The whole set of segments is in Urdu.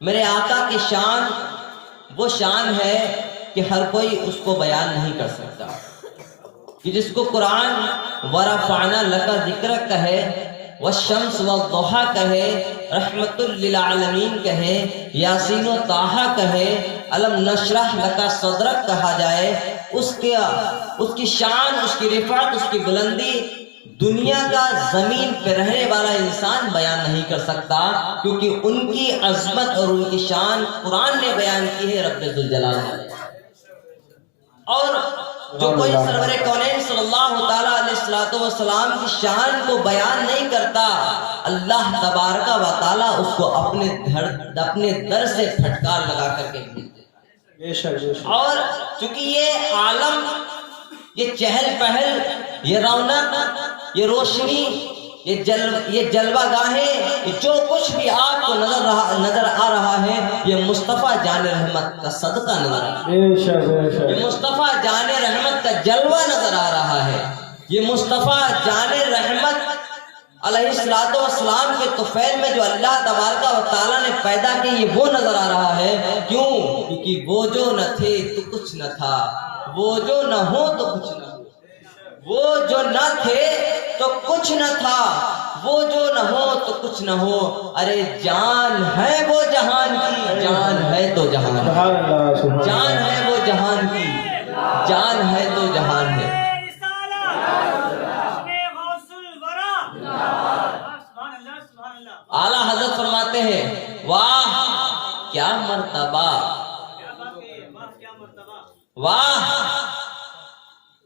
میرے آقا کی شان وہ شان ہے کہ ہر کوئی اس کو بیان نہیں کر سکتا، کہ جس کو قرآن وَرَفَعْنَا لَكَ ذِكْرَكَ کہے، وَالشَّمْسِ وَالضُّحَىٰ کہے، رحمت للعالمین کہے، یاسین و طٰہٰ کہے، الم نشرح لک صدرک کہا جائے، اس کی شان، اس کی رفعت، اس کی بلندی دنیا کا زمین پہ رہنے والا انسان بیان نہیں کر سکتا، کیونکہ ان کی عظمت اور ان کی شان قرآن نے بیان کی ہے، رب ذوالجلال نے۔ اور جو کوئی سرور کونین صلی اللہ تعالیٰ علیہ وسلم کی شان کو بیان نہیں کرتا، اللہ تبارک و تعالیٰ اس کو اپنے در سے پھٹکار لگا کر کے بھیجتے۔ اور چونکہ یہ عالم، یہ چہل پہل، یہ رونق، یہ روشنی، یہ جلوہ گاہیں، یہ جو کچھ بھی آپ کو نظر آ رہا ہے، یہ مصطفیٰ جان رحمت کا صدقہ نظر آ رہا ہے، یہ مصطفیٰ جان رحمت کا جلوہ نظر آ رہا ہے، یہ مصطفیٰ جان رحمت علیہ السلام کے طفیل میں جو اللہ تبارک و تعالیٰ نے پیدا کی، یہ وہ نظر آ رہا ہے۔ کیوں؟ کیونکہ وہ جو نہ تھے تو کچھ نہ تھا، وہ جو نہ ہو تو کچھ نہ ہو، وہ جو نہ تھے تو کچھ نہ تھا، وہ جو نہ ہو تو کچھ نہ ہو۔ ارے جان ہے وہ جہان کی، جان ہے تو جہان ہے، جان ہے وہ جہان کی، جان ہے تو جہان ہے۔ اعلیٰ حضرت فرماتے ہیں، واہ کیا مرتبہ، واہ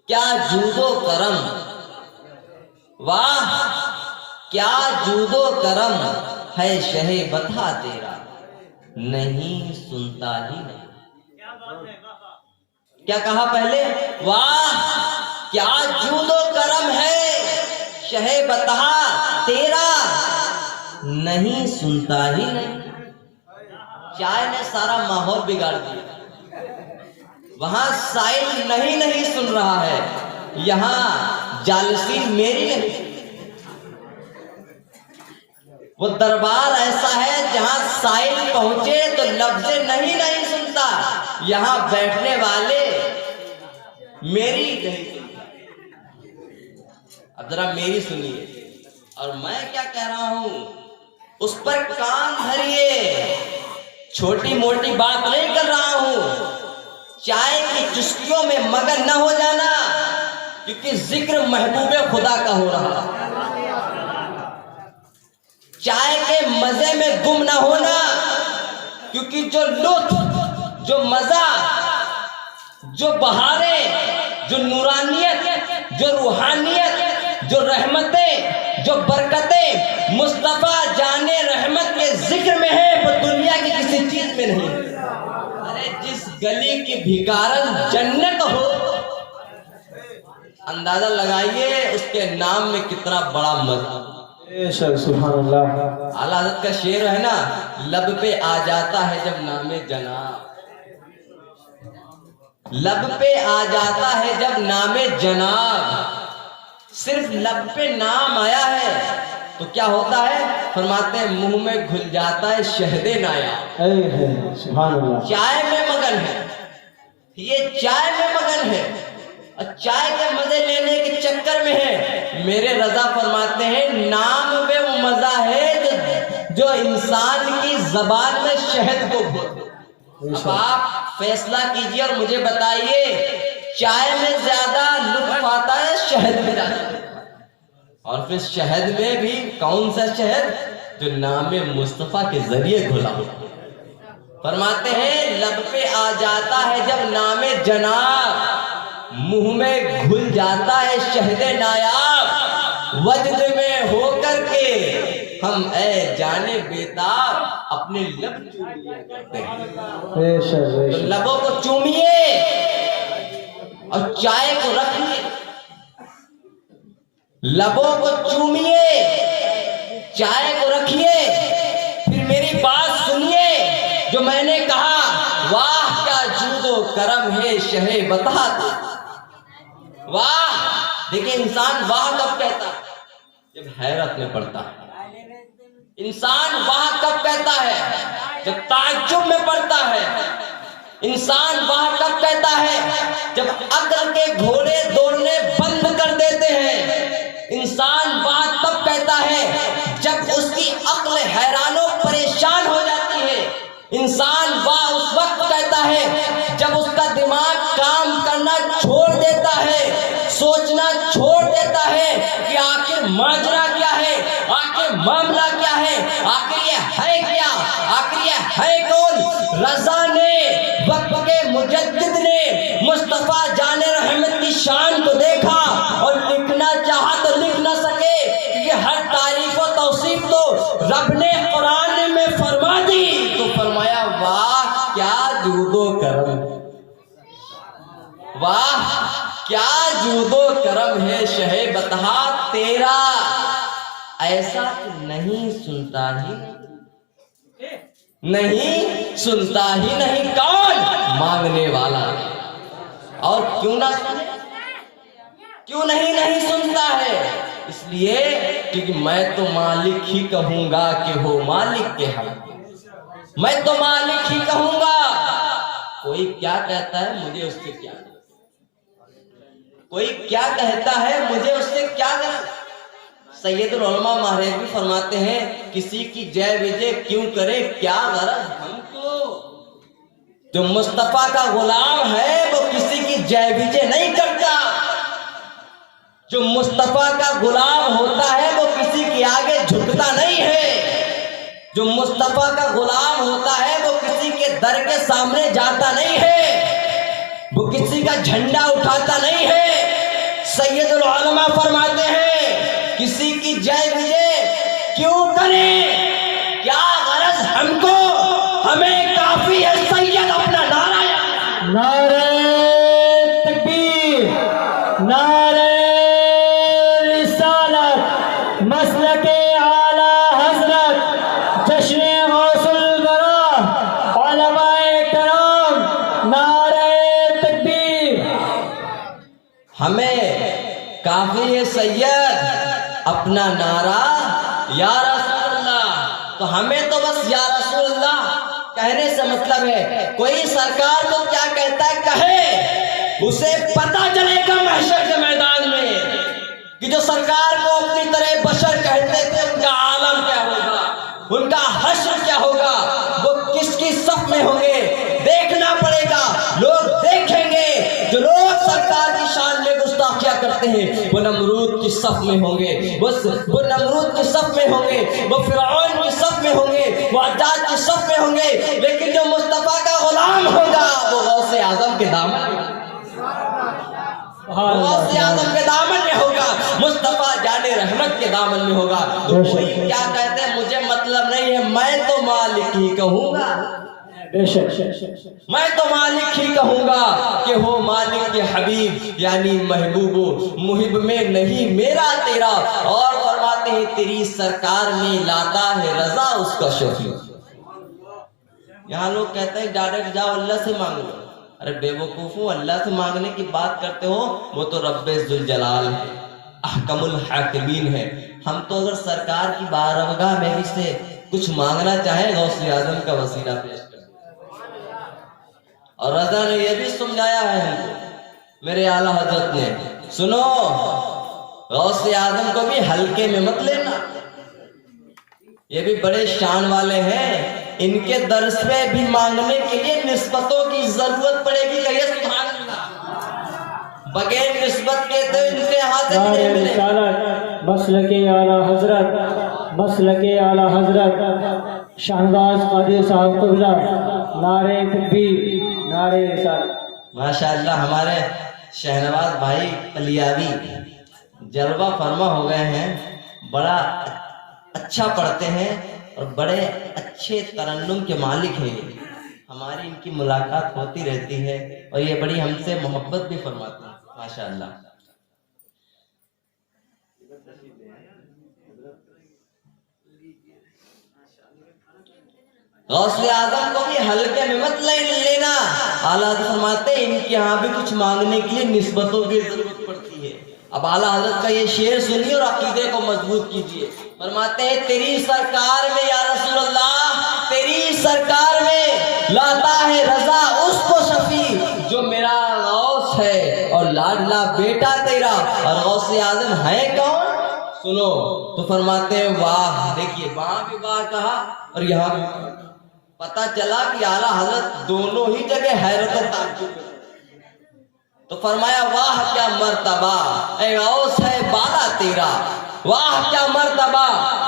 کیا جود و کرم، واہ کیا جود و کرم ہے شہ بتا تیرا، نہیں سنتا ہی نہیں۔ کیا کہا پہلے؟ واہ کیا جود و کرم ہے شہ بتا تیرا، نہیں سنتا ہی نہیں۔ چائے نے سارا ماحول بگاڑ دیا، وہاں سائل نہیں سن رہا ہے، یہاں جالسین میری نہیں۔ وہ دربار ایسا ہے جہاں سائل پہنچے تو لفظ نہیں سنتا، یہاں بیٹھنے والے میری نہیں سنتا۔ اب ذرا میری سنیے، اور میں کیا کہہ رہا ہوں اس پر کان دھریے، چھوٹی موٹی بات نہیں کر رہا ہوں۔ چائے کی چسکیوں میں مگن نہ ہو جانا، کیونکہ ذکر محبوب خدا کا ہو رہا ہے۔ چائے کے مزے میں گم نہ ہونا، کیونکہ جو لطف، جو مزہ، جو بہاریں، جو نورانیت، جو روحانیت، جو رحمتیں، جو برکتیں مصطفیٰ جان رحمت کے ذکر میں ہے، وہ دنیا کی کسی چیز میں نہیں۔ ارے جس گلی کی بھکارن جنت ہو، اندازہ لگائیے اس کے نام میں کتنا بڑا مزہ۔ سبحان اللہ۔ اعلیٰ حضرت کا شعر ہے نا، لب پہ آ جاتا ہے جب نام جناب، لب پہ آ جاتا ہے جب نام جناب، صرف لب پہ نام آیا ہے تو کیا ہوتا ہے؟ فرماتے ہیں منہ میں گھل جاتا ہے شہد نایاب۔ سبحان اللہ۔ چائے میں مگن ہے، یہ چائے میں مگن ہے، اور چائے کے مزے لینے کے چکر میں ہے۔ میرے رضا فرماتے ہیں نام میں وہ مزہ ہے جو انسان کی زبان میں شہد کو بھول۔ اب آپ فیصلہ کیجئے اور مجھے بتائیے، چائے میں زیادہ لطف آتا ہے شہد میں زیادہ؟ اور پھر شہد میں بھی کون سا شہد؟ جو نام مصطفیٰ کے ذریعے گھلا ہو۔ فرماتے ہیں لب پہ آ جاتا ہے جب نام جناب، منہ میں گھل جاتا ہے شہد نایاب، وجد میں ہو کر کے ہم اے جانے بیتاب اپنے لب چوم لیا کرتے ہیں۔ تو لبوں کو چومیے اور چائے کو رکھیے، لبوں کو چومیے، چائے کو رکھیے، پھر میری بات سنیے جو میں نے کہا، واہ کیا جود و کرم ہے شہ بتا۔ واہ، دیکھیں انسان واہ کب کہتا ہے؟ جب حیرت میں پڑتا ہے۔ انسان واہ کب کہتا ہے؟ جب تعجب میں پڑتا ہے. انسان وہاں کب کہتا ہے جب عقل کے گھوڑے دوڑنے بند کر دیتے ہیں. انسان وہاں تب کہتا ہے جب اس کی عقل حیران و پریشان ہو جاتی ہے. انسان وہاں اس وقت کہتا ہے جب اس کا دماغ کام کرنا چھوڑ دیتا ہے، سوچنا چھوڑ دیتا ہے کہ آخر ماجرا کیا ہے، آخر معاملہ کیا ہے، آخر یہ ہے کیا، آخر یہ ہے کون. رضا نے، وقت کے مجدد نے مصطفیٰ جان رحمت کی شان کو دیکھا اور لکھنا چاہا تو لکھ نہ سکے، کیونکہ ہر تعریف و توصیف تو رب نے قرآن میں فرما دی. تو فرمایا واہ کیا جود و کرم، واہ کیا جود و کرم ہے شہ بطحا تیرا، ایسا کہ نہیں سنتا ہی نہیں سنتا ہی نہیں کون مانگنے والا. اور کیوں نہ سنے، کیوں نہیں سنتا ہے؟ اس لیے کیونکہ میں تو مالک ہی کہوں گا کہ ہو مالک کے حق، میں تو مالک ہی کہوں گا. کوئی کیا کہتا ہے مجھے اس سے کیا، کوئی کیا کہتا ہے مجھے اس سے کیا کرنا. سید العلماء مہریوی فرماتے ہیں کسی کی جے وجے کیوں کرے کیا غرض ہم کو. جو مصطفیٰ کا غلام ہے وہ کسی کی جے وجے نہیں کرتا. جو مصطفیٰ کا غلام ہوتا ہے وہ کسی کے آگے جھکتا نہیں ہے. جو مصطفیٰ کا غلام ہوتا ہے وہ کسی کے در کے سامنے جاتا نہیں ہے، وہ کسی کا جھنڈا اٹھاتا نہیں ہے. سید العلماء فرماتے ہیں کسی کی جے وجے کیوں کریں، کیا غرض ہم کو، ہمیں کافی ہے سید اپنا نعرہ. نعرہ تکبیر، نعرہ رسالت، مسلک اعلی حضرت، جشن غوث الورا، علماء کرام، نعرہ تکبیر. ہمیں کافی ہے سید اپنا نعرہ یا رسول اللہ. تو ہمیں تو بس یا رسول اللہ کہنے سے مطلب ہے. کوئی سرکار کو کیا کہتا ہے کہے، اسے پتہ چلے گا محشر کے میدان میں کہ جو سرکار کو اپنی طرح بشر کہتے تھے ان کا عالم کیا ہوگا، ان کا حشر کیا ہوگا، وہ کس کی صف میں ہوں گے. دیکھنا پڑے گا، لوگ دیکھیں گے. جو لوگ سرکار کی شان میں گستاخیاں کرتے ہیں وہ نمرود کی صف میں ہوں گے، وہ نمرود کی صف میں ہوں گے، وہ فرعون کی صف میں ہوں گے، وہ حجاج کی صف میں ہوں گے. لیکن جو مصطفیٰ کا غلام ہوگا وہ غوث اعظم کے دامن میں، غوث اعظم کے دامن میں ہوگا، مصطفیٰ جان رحمت کے دامن میں ہوگا. تو کوئی کیا کہتے ہیں مجھے مطلب نہیں ہے، میں تو مالک ہی کہوں گا، میں تو مالک ہی کہوں گا کہ ہو مالک کے حبیب یعنی محبوب محب میں نہیں میرا تیرا. اور فرماتے ہیں تیری سرکار میں لاتا ہے رضا اس کا شفیع. یہاں لوگ کہتے ہیں ڈائریکٹ جاؤ اللہ سے مانگ لو. ارے بے وقوفو، اللہ سے مانگنے کی بات کرتے ہو وہ تو رب ذوالجلال ہے، احکم الحاکمین ہے. ہم تو اگر سرکار کی بارگاہ میں بھی سے کچھ مانگنا چاہیں غوث اعظم کا وسیلہ پیش کریں. اور رضا نے یہ بھی سمجھایا ہے ہم کو میرے اعلیٰ حضرت نے، سنو غوث اعظم کو بھی ہلکے میں مت لینا، یہ بھی بڑے شان والے ہیں. ان کے درس پہ بھی مانگنے کے لیے نسبتوں کی ضرورت پڑے گی. کہیے سبحان اللہ. بغیر نسبت کے تو ان کے ہاتھ میں نہیں ملے. مسلک اعلی حضرت، مسلک اعلی حضرت شہنواز قادری صاحب قبلہ، نعرہ تکبیر، نعرہ رسالت. ماشاءاللہ ہمارے شہنواز بھائی کلیابی جلوہ فرما ہو گئے ہیں، بڑا اچھا پڑھتے ہیں اور بڑے اچھے ترنم کے مالک ہیں. ہماری ان کی ملاقات ہوتی رہتی ہے اور یہ بڑی ہم سے محبت بھی فرماتے ہیں ماشاءاللہ. غوث اعظم کو بھی ہلکے میں مت لینا. اعلیٰ حضرت فرماتے ہیں ان کے ہاں بھی کچھ مانگنے کے لیے نسبتوں کی ضرورت پڑتی ہے. اب اعلیٰ حضرت کا یہ شعر سنیے اور عقیدے کو مضبوط کیجیے. فرماتے ہیں تیری سرکار میں یا رسول اللہ، تیری سرکار لاتا ہے رضا اس کو شفیع جو میرا غوث ہے اور لاڈلا بیٹا تیرا. اور غوث اعظم ہے کون سنو تو فرماتے ہیں واہ. دیکھیے وہاں بھی واہ کہا اور یہاں بھی پتا چلا کہ اعلیٰ حضرت دونوں ہی جگہ حیرت و تعجب. تو فرمایا واہ کیا مرتبہ اے غوث ہے بالا تیرا. واہ کیا مرتبہ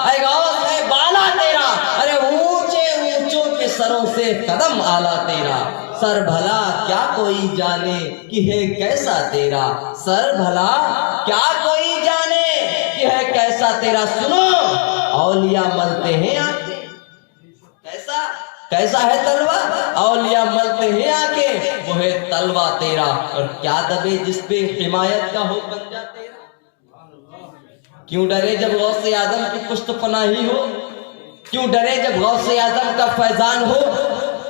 اے غوث ہے بالا تیرا. ارے اونچے اونچوں کے سروں سے قدم اعلیٰ تیرا. سر بھلا کیا کوئی جانے کہ ہے کیسا تیرا. سر بھلا کیا کوئی جانے کہ ہے کیسا تیرا. سنو اولیاء ملتے ہیں آتے. کیسا کیسا ہے تلوار. اولیاء ملتے ہیں آ کے وہ ہے تلوا تیرا. اور کیا دبے جس پہ حمایت کا ہو پنجہ تیرا. کیوں ڈرے جب غوث اعظم کی پشت پناہی ہو. کیوں ڈرے جب غوث اعظم کا فیضان ہو.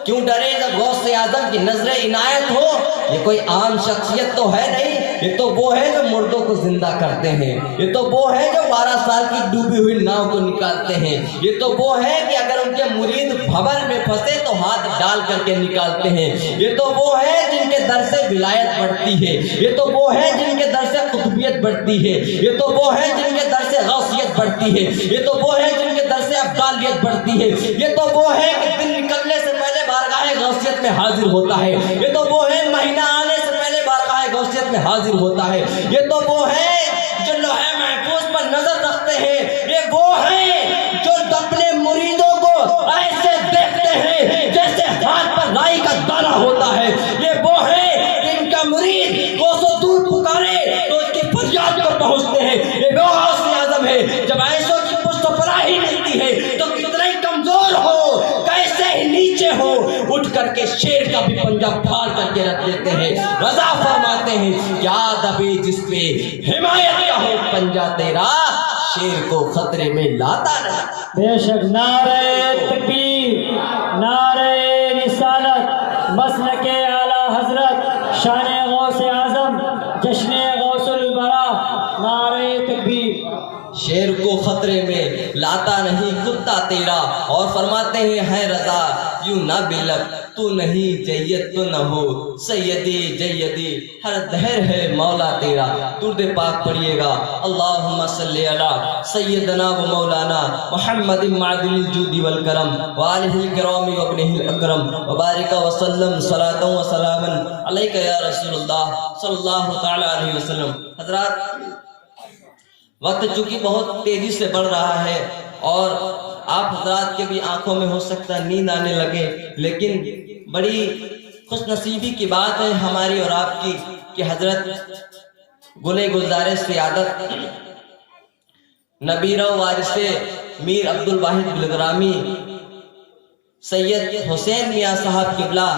کیوں ڈرے جب غوث اعظم کی نظر عنایت ہو. یہ کوئی عام شخصیت تو ہے نہیں. یہ تو وہ ہے جو مردوں کو زندہ کرتے ہیں. یہ تو وہ ہے جو 12 سال کی ڈوبی ہوئی ناؤ کو نکالتے ہیں. یہ تو وہ ہے کہ اگر ان کے مرید بھون میں پھنسے تو ہاتھ ڈال کر کے نکالتے ہیں. یہ تو وہ ہے جن کے در سے ولایت بڑھتی ہے. یہ تو وہ ہے جن کے در سے قطبیت بڑھتی ہے. یہ تو وہ ہے جن کے در سے غوثیت بڑھتی ہے. یہ تو وہ ہے جن کے در سے افضالیت بڑھتی ہے. یہ تو وہ ہے کہ دن نکلنے سے پہلے بارگاہ غوثیت میں حاضر ہوتا ہے. یہ تو وہ ہے مہینہ آنے سے پہلے بارگاہ غوثیت میں حاضر ہوتا ہے. یہ تو وہ ہے جو لوح محفوظ پر نظر رکھتے ہیں. یہ وہ ہے جو اپنے مریدوں کو ایسے دیکھتے ہیں جیسے ہاتھ پر رائی کا دانہ ہوتا ہے. یہ وہ ہے کہ ان کا مرید غوث و دور پکارے تو اس کی فریاد کو پہنچتے ہیں. یہ وہ غوث اعظم ہے. جب ایسوں کی پشت پناہی ملتی ہے تو کتنا ہی کمزور ہو کیسے ہی نیچے ہو اٹھ کر کے شیر کا بھی پنجہ پھاڑ کر کے رکھ دیتے ہیں. رضا فرماتے ہیں کیا دبے جس پہ حمایت کا ہو پنجہ تیرا. شیر کو خطرے میں لاتا نہیں. بے شک نعرہ تکبیر نعرہ رسالت مسلک اعلیٰ حضرت شان غوث اعظم جشن غوث البرا. نعرہ تکبیر. شیر کو خطرے میں لاتا نہیں کتا تیرا. اور فرماتے ہیں ہے رضا یوں نہ بلک تو نہیں جید تو نہ ہو سیدی جیدی ہر دہر ہے مولا تیرا. درود پاک پڑھیے گا. اللہم صلی علی سیدنا و مولانا محمد معدل الجود والکرم وآلہ الکرام وابنہ الاکرم وبارک وسلم صلاۃ و سلاما علیک یا رسول اللہ صلی اللہ تعالی علیہ وسلم. حضرات وقت چونکہ بہت تیزی سے بڑھ رہا ہے اور آپ حضرات کے بھی آنکھوں میں ہو سکتا ہے نیند آنے لگے. لیکن بڑی خوش نصیبی کی بات ہے ہماری اور آپ کی کہ حضرت گلے گلزار سیادت نبیرہ وارث میر عبد الواحد بلگرامی سید حسین میاں صاحب قبلہ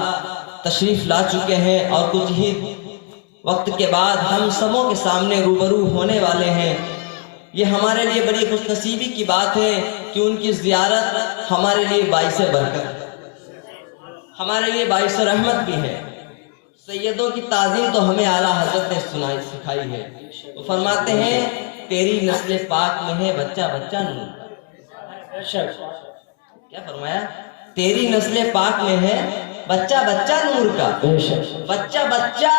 تشریف لا چکے ہیں اور کچھ ہی وقت کے بعد ہم سبوں کے سامنے روبرو ہونے والے ہیں. یہ ہمارے لیے بڑی خوش نصیبی کی بات ہے کہ ان کی زیارت ہمارے لیے باعث برکت ہمارے لیے باعث رحمت بھی ہے. سیدوں کی تعظیم تو ہمیں اعلیٰ حضرت نے سکھائی ہے. وہ فرماتے ہیں تیری نسل پاک میں ہے بچہ بچہ نور. کیا فرمایا؟ تیری نسل پاک میں ہے بچہ بچہ نور کا. بچہ بچہ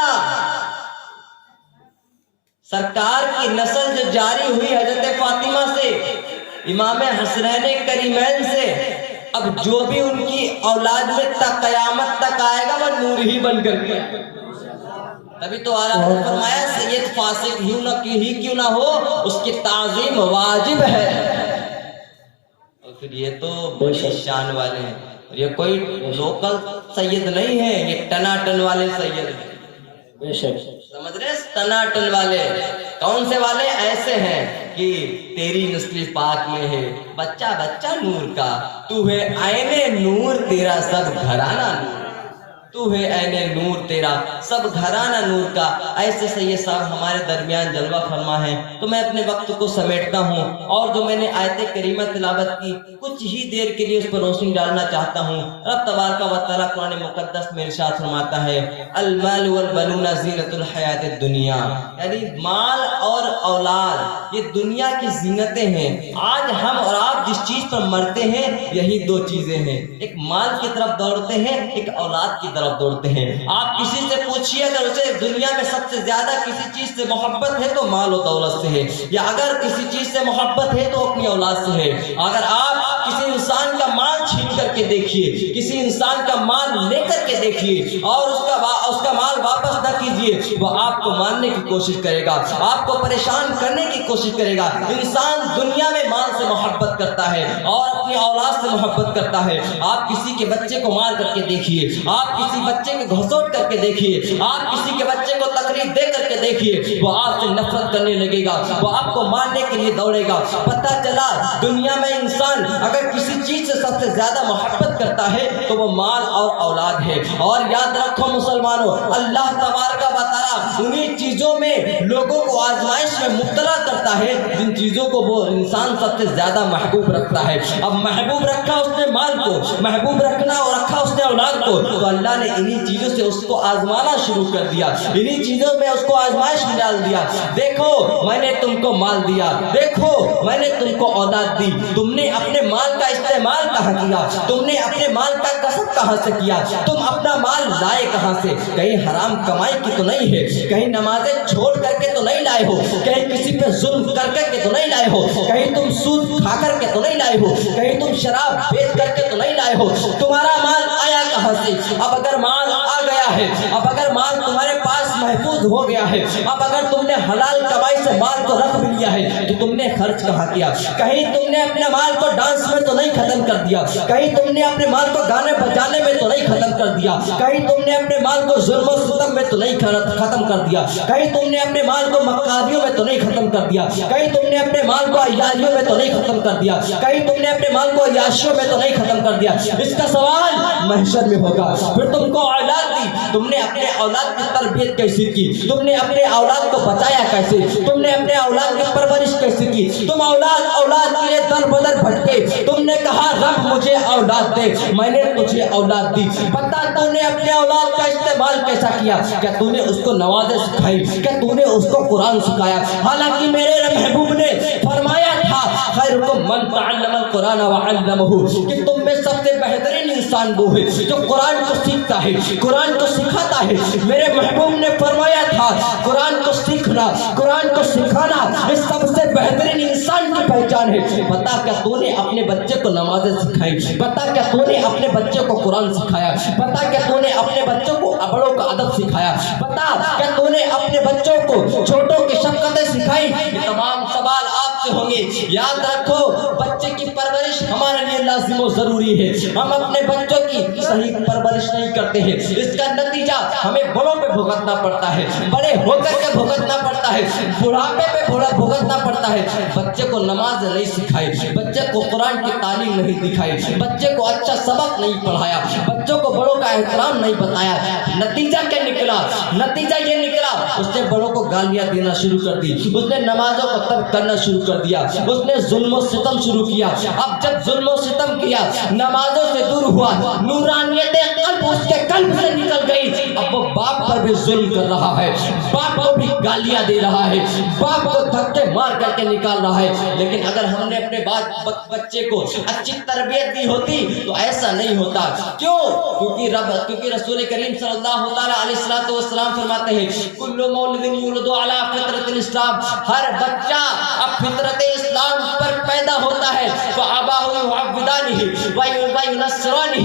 سرکار کی نسل جو جاری ہوئی حضرت فاطمہ سے امام حسنین کریمین سے. اب جو بھی ان کی اولاد میں تک قیامت تک آئے گا وہ نور ہی بن کر کے. تبھی تو اعلیٰ حضرت فرمایا سید فاسق ہی کیوں نہ ہو اس کی تعظیم واجب ہے. اور پھر یہ تو بڑی شان والے ہیں. یہ کوئی لوکل سید نہیں ہے, یہ ٹناٹن والے سید ہیں. سمجھ رہے ٹناٹن والے کون سے والے؟ ایسے ہیں کہ تیری نسل پاک میں ہے بچہ بچہ نور کا. تو ہے عین نور تیرا سب گھرانہ نور. تو ہے عین نور تیرا سب گھرانہ نور کا. ایسے سید صاحب ہمارے درمیان جلوہ فرما ہے. تو میں اپنے وقت کو سمیٹتا ہوں اور جو میں نے آیت کریمہ تلاوت کی کچھ ہی دیر کے لیے اس پر روشنی ڈالنا چاہتا ہوں. رب تبارک و تعالیٰ قرآن مقدس میں ارشاد فرماتا ہے المال والبنون زینت الحیات الدنیا، یعنی مال اور اولاد یہ دنیا کی زینتیں ہیں. آج ہم اور آپ جس چیز پر مرتے ہیں یہی دو چیزیں ہیں، ایک مال کی طرف دوڑتے ہیں، ایک اولاد کی طرف دوڑتے ہیں. آپ کسی سے پوچھئے اگر اسے دنیا میں سب سے زیادہ کسی چیز سے محبت ہے تو مال و دولت سے ہے، یا اگر کسی چیز سے محبت ہے تو اپنی اولاد سے ہے. اگر آپ کسی انسان کا مال چھین کر کے دیکھیے، کسی انسان کا مال لے کر کے دیکھیے اور اس کا مال واپس نہ کیجیے، وہ آپ کو مارنے کی کوشش کرے گا، آپ کو پریشان کرنے کی کوشش کرے گا. انسان دنیا میں مال سے محبت کرتا ہے اور اپنی اولاد سے محبت کرتا ہے. آپ کسی کے بچے کو مار کر کے دیکھیے، آپ کسی بچے کے گھسوٹ کر کے دیکھیے، آپ کسی کے بچے کو تکلیف دے کر کے دیکھیے، وہ آپ سے نفرت کرنے لگے گا، وہ آپ کو مارنے کے لیے دوڑے گا. پتہ چلا دنیا میں انسان اگر کسی چیز سے سب سے زیادہ محبت کرتا ہے تو وہ مال اور اولاد ہے. اور یاد رکھو مسلمانوں، اللہ تبارک و تعالیٰ انہی چیزوں میں لوگوں کو آزمائش میں مبتلا کرتا ہے جن چیزوں کو وہ انسان سب سے زیادہ محبوب رکھتا ہے. اب محبوب رکھا اس نے مال کو، محبوب رکھا اس نے اولاد کو، تو اللہ نے انہی چیزوں سے اس کو آزمانا شروع کر دیا، انہی چیزوں میں اس کو آزمائش میں ڈال دیا. دیکھو میں نے تم کو مال دیا، دیکھو میں نے تم کو اولاد دی، تم نے اپنے مال کا استعمال کہاں کیا، تم نے اپنے مال کا کسب کہاں سے کیا، تم اپنا مال لائے کہاں سے؟ کہیں حرام کمائی کی تو نہیں ہے، کہیں نمازیں چھوڑ کر کے تو نہیں لائے ہو، کہیں کسی پہ ظلم کر کے تو نہیں لائے ہو، کہیں تم سود کھا کر کے تو نہیں لائے ہو، کہیں تم شراب بیچ کر کے تو نہیں لائے ہو. تمہارا مال آیا کہاں سے؟ اب اگر مال آ گیا ہے، اب اگر مال تمہارے پاس محفوظ ہو گیا ہے، اب اگر تم نے حلال کمائی سے مال کو رکھ بھی لیا ہے تو تم نے خرچ کہاں کیا؟ کہیں تم نے اپنے مال کو ڈانس میں تو نہیں ختم کر دیا، کہیں تم نے اپنے مال کو گانے بجانے میں تو نہیں ختم کر دیا، کہیں تم نے اپنے مال کو ظلم و ستم میں تو نہیں ختم کر دیا، کہیں تم نے اپنے مال کو مکاریوں میں تو نہیں ختم کر دیا، کہیں تم نے اپنے مال کو عیاریوں میں تو نہیں ختم کر دیا، کہیں تم نے اپنے مال کو عیاشیوں میں تو نہیں ختم کر دیا. اس کا سوال محشر میں ہوگا. پھر تم کو اولاد دی، تم نے اپنے اولاد کی تربیت کیسے کی، تم نے اپنے اولاد کو بچایا کیسے، تم نے اپنے اولاد کی پرورش کیسے کی؟ تم اولاد کے لیے در بدر بھٹکے، تم نے کہا رب مجھے اولاد دے، میں نے تجھے اولاد دی. بتا تو نے اپنے اولاد کا استعمال کیسا کیا؟ کیا تو نے اس کو نمازیں سکھائی؟ کیا تو نے اس کو قرآن سکھایا؟ حالانکہ میرے محبوب نے فرمایا تھا خیرکم من تعلم القرآن وعلمہ، کہ تم میں سب سے بہترین انسان وہ ہے جو قرآن کو سیکھتا ہے، قرآن کو سکھاتا ہے. میرے محبوب نے فرمایا تھا قرآن کو سیکھنا، قرآن کو سکھانا اس سب سے بہترین انسان کی پہچان ہے. بتا کیا تو نے اپنے بچے کو نمازیں سکھائی؟ بتا کیا تو نے اپنے بچے کو قرآن سکھایا؟ بتا کیا تو نے اپنے بچوں کو بڑوں کا ادب سکھایا؟ بتا کیا تو نے اپنے بچوں کو چھوٹوں کی شفقتیں سکھائی؟ یہ تمام سوال آپ سے ہوں گے. یاد رکھو بچے کی پرورش ہمارے لیے لازم و ضروری ہے. ہم اپنے بچوں کی صحیح پرورش نہیں کرتے ہیں، اس کا نتیجہ ہمیں بڑوں پہ بھگتنا پڑتا ہے، بڑے ہو کر کے بھگتنا پڑتا ہے، بڑھاپے پہ بھگتنا پڑتا ہے. بچے کو نماز نہیں سکھائی، بچے کو قرآن کی تعلیم نہیں دکھائی، بچے کو اچھا سبق نہیں پڑھایا، بچوں کو بڑوں کا احترام نہیں بتایا. نتیجہ کیا نکلا؟ نتیجہ یہ نکلا اس نے بڑوں کو گالیاں دینا شروع کر دی، اس نے نمازوں کو ترک کرنا شروع کر دیا، اس نے ظلم و ستم شروع کیا. اب جب ظلم و ستم کیا، نمازوں سے دور ہوا، نورانیت قلب اس کے قلب سے نکل گئی. اب وہ باپ پر بھی ظلم کر رہا ہے، باپ کو بھی گالیاں دے رہا ہے، باپ کو دھکے مار کر کے نکال رہا ہے. لیکن اگر ہم نے اپنے بچے کو اچھی تربیت دی ہوتی تو ایسا نہیں ہوتا. کیوں؟ کیونکہ رسول کریم صلی اللہ تعالی علیہ وسلم فرماتے ہیں کل مولود یولد علی فطرت الاسلام، ہر بچہ اب فطرت اسلام پر پیدا ہوتا ہے. فاباہ یعبدانہ وینصرانہ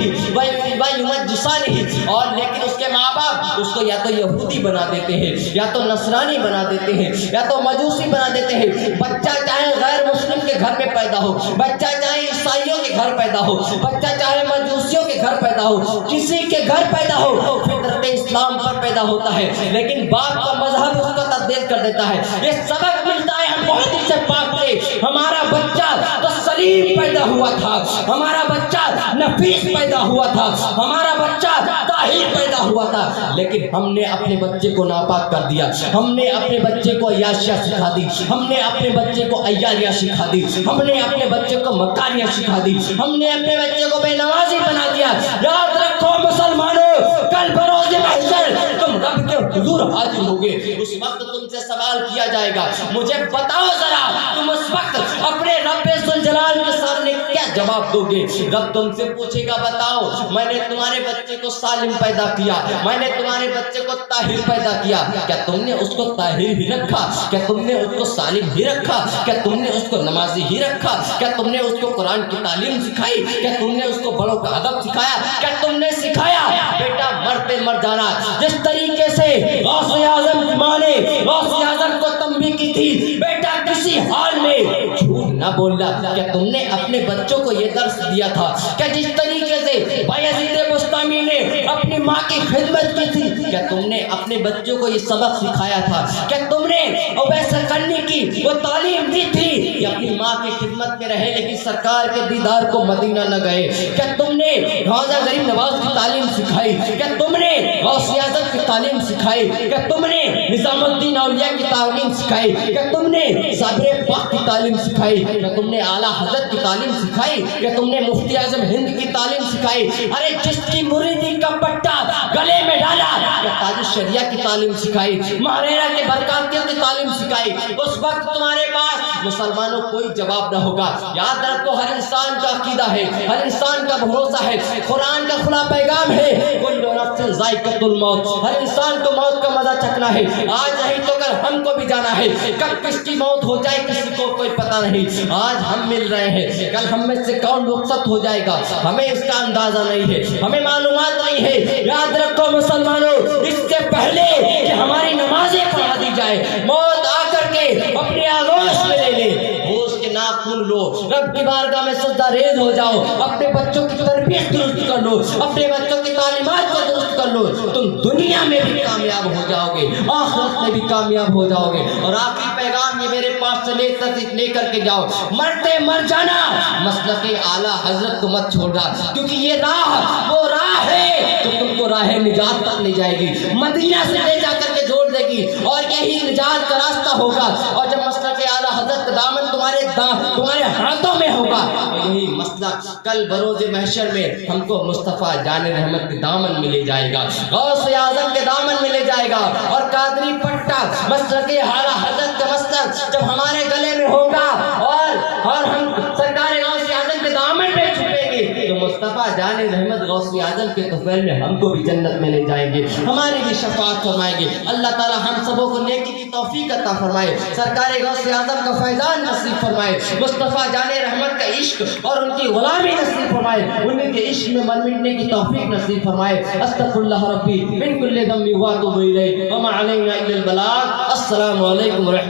ویمجسانہ، اور لیکن اس کے ماں باپ اس کو یا تو یہودی بنا دیتے ہیں، یا تو نصرانی بنا دیتے ہیں، یا تو مجوسی بنا دیتے ہیں. بچہ چاہے غیر مسلم کے گھر میں پیدا ہو، بچہ چاہے عیسائیوں کے گھر پیدا ہو، بچہ چاہے مجوسیوں کے گھر پیدا ہو، کسی کے گھر پیدا ہو، فطرت اسلام پر پیدا ہوتا ہے لیکن باپ کا مذہب اس کا تبدیل کر دیتا ہے. یہ سبق ملتا ہے ہم بہت ہی سے پاک سے. ہمارا بچہ تو سلیم پیدا ہوا تھا, ہمارا بچہ نفیس پیدا ہوا تھا, ہمارا بچہ طاہر پیدا ہوا تھا, لیکن ہم نے اپنے بچے کو ناپاک کر دیا. ہم نے اپنے بچے کو عیاشیاں سکھا دی, ہم نے اپنے بچے کو عیاریاں سکھا دی, ہم نے اپنے بچے کو مکاریاں سکھا دی, ہم نے اپنے بچے کو بے نمازی بنا دیا. یاد رکھو مسلمانوں, کل بروز محشر تم رب کے حضور حاضر ہوگے. اس وقت تم سے سوال کیا جائے گا, مجھے بتاؤ ذرا تم اس وقت اپنے رب ذوالجلال کے سامنے کیا جواب دو گے؟ رب تم سے پوچھے گا, بتاؤ میں نے تمہارے بچے کو سالم پیدا کیا, میں نے تمہارے بچے کو طاہر پیدا کیا, کیا تم نے اس کو طاہر ہی رکھا؟ کیا تم نے اس کو سالم ہی رکھا؟ کیا تم نے اس کو نمازی ہی رکھا؟ کیا تم نے اس کو قرآن کی تعلیم سکھائی؟ کیا تم نے اس کو بڑوں کا ادب سکھایا؟ کیا تم نے سکھایا؟ بیٹا مرتے مر جانا. جس طریقے سے غوث اعظم کی ماں نے غوث اعظم کو تنبیہ کی تھی, بیٹا کسی حال میں جھوٹ نہ بولنا. کیا تم نے اپنے بچوں کو یہ درس دیا تھا؟ کیا جس طریقے سے بایزید بسطامی نے اپنی ماں کی خدمت کی تھی, کیا تم نے اپنے بچوں کو یہ سبق سکھایا تھا؟ کیا تم نے اویس قرنی کی وہ تعلیم دی تھی کہ اپنی ماں کی خدمت میں رہے لیکن سرکار کے دیدار کو مدینہ نہ گئے؟ کیا تم نے روزہ غریب نواز کی تعلیم سکھائی؟ کیا تم نے غوث اعظم کی تعلیم سکھائی؟ کیا تم نے نظام الدین اولیاء کی تعلیم سکھائی؟ کیا تم نے صابر پاک کی تعلیم سکھائی؟ کیا تم نے اعلیٰ حضرت کی تعلیم سکھائی؟ کیا تم نے مفتی اعظم ہند کی تعلیم سکھائی؟ ارے جس کی مریدی کا پٹا گلے میں ڈالا, کیا تاج الشریعہ کی تعلیم سکھائی؟ مہریرا کے برکاتیوں کی تعلیم سکھائی؟ اس وقت تمہارے پاس مسلمانوں کوئی جواب نہ ہوگا. یاد رکھو ہر انسان کا عقیدہ ہے, ہر انسان کا بھروسہ ہے, قرآن کا کھلا پیغام ہے, کل نفس ذائقۃ الموت, ہر انسان کو موت کا مزہ چکھنا ہے. آج نہیں تو کل ہم کو بھی جانا ہے. کب کس کی موت ہو جائے کسی کو کوئی پتہ نہیں. آج ہم مل رہے ہیں, کل ہم میں سے کون رخصت ہو جائے گا ہمیں اس کا اندازہ نہیں ہے, ہمیں معلومات نہیں ہے. یاد رکھو مسلمانوں, اس سے پہلے کہ ہماری نمازیں پڑھا دی جائے, موت آ کر کے اپنے آغوش میں لے لے, ہوش کے ناخن لو, رب کی بارگاہ میں سجدہ ریز ہو جاؤ, اپنے بچوں کی تربیت درست کر لو, اپنے بچوں کی تعلیمات کو درست کر لو. تم دنیا میں بھی کامیاب ہو جاؤ گے, آخرت میں بھی کامیاب ہو جاؤ گے. اور آخری پیغام یہ میرے پاس سے لے کر کے جاؤ, مرتے مر جانا, مسلک اعلیٰ حضرت کو مت چھوڑنا, کیونکہ یہ راہ وہ راہ ہے جو تم کو راہ نجات تک لے جائے گی, مدینہ سے لے جا کر کے جوڑ دے گی, اور یہی نجات کا راستہ ہوگا. اور جب مسلک اعلیٰ حضرت کا دامن تمہارے ہاتھوں میں ہوگا, یہی مسلک کل بروز محشر میں ہم کو مصطفیٰ جان رحمت کے دامن میں لے جائے گا, غوث اعظم کے دامن میں لے جائے گا. اور قادری پٹا مسلک اعلیٰ حضرت کا مسلک جب ہمارے گلے میں ہوگا اور ہم سرکار غوث اعظم کے دامن میں چھپیں گے, تو مصطفیٰ جان رحمت غوث اعظم کے طفیل میں ہم کو بھی جنت میں لے جائیں گے, ہماری بھی شفاعت فرمائیں گے. اللہ تعالی ہم سبوں کو نیکی کی توفیق عطا فرمائے, سرکار غوث اعظم کا فیضان نصیب فرمائے, مصطفیٰ جان رحمت کا عشق اور ان کی غلامی نصیب فرمائے, ان کے عشق میں من مٹنے کی توفیق نصیب فرمائے. استغفر اللہ ربی من کل ذنب واتوب الیہ وما علینا الا البلاغ. السلام علیکم ورحمۃ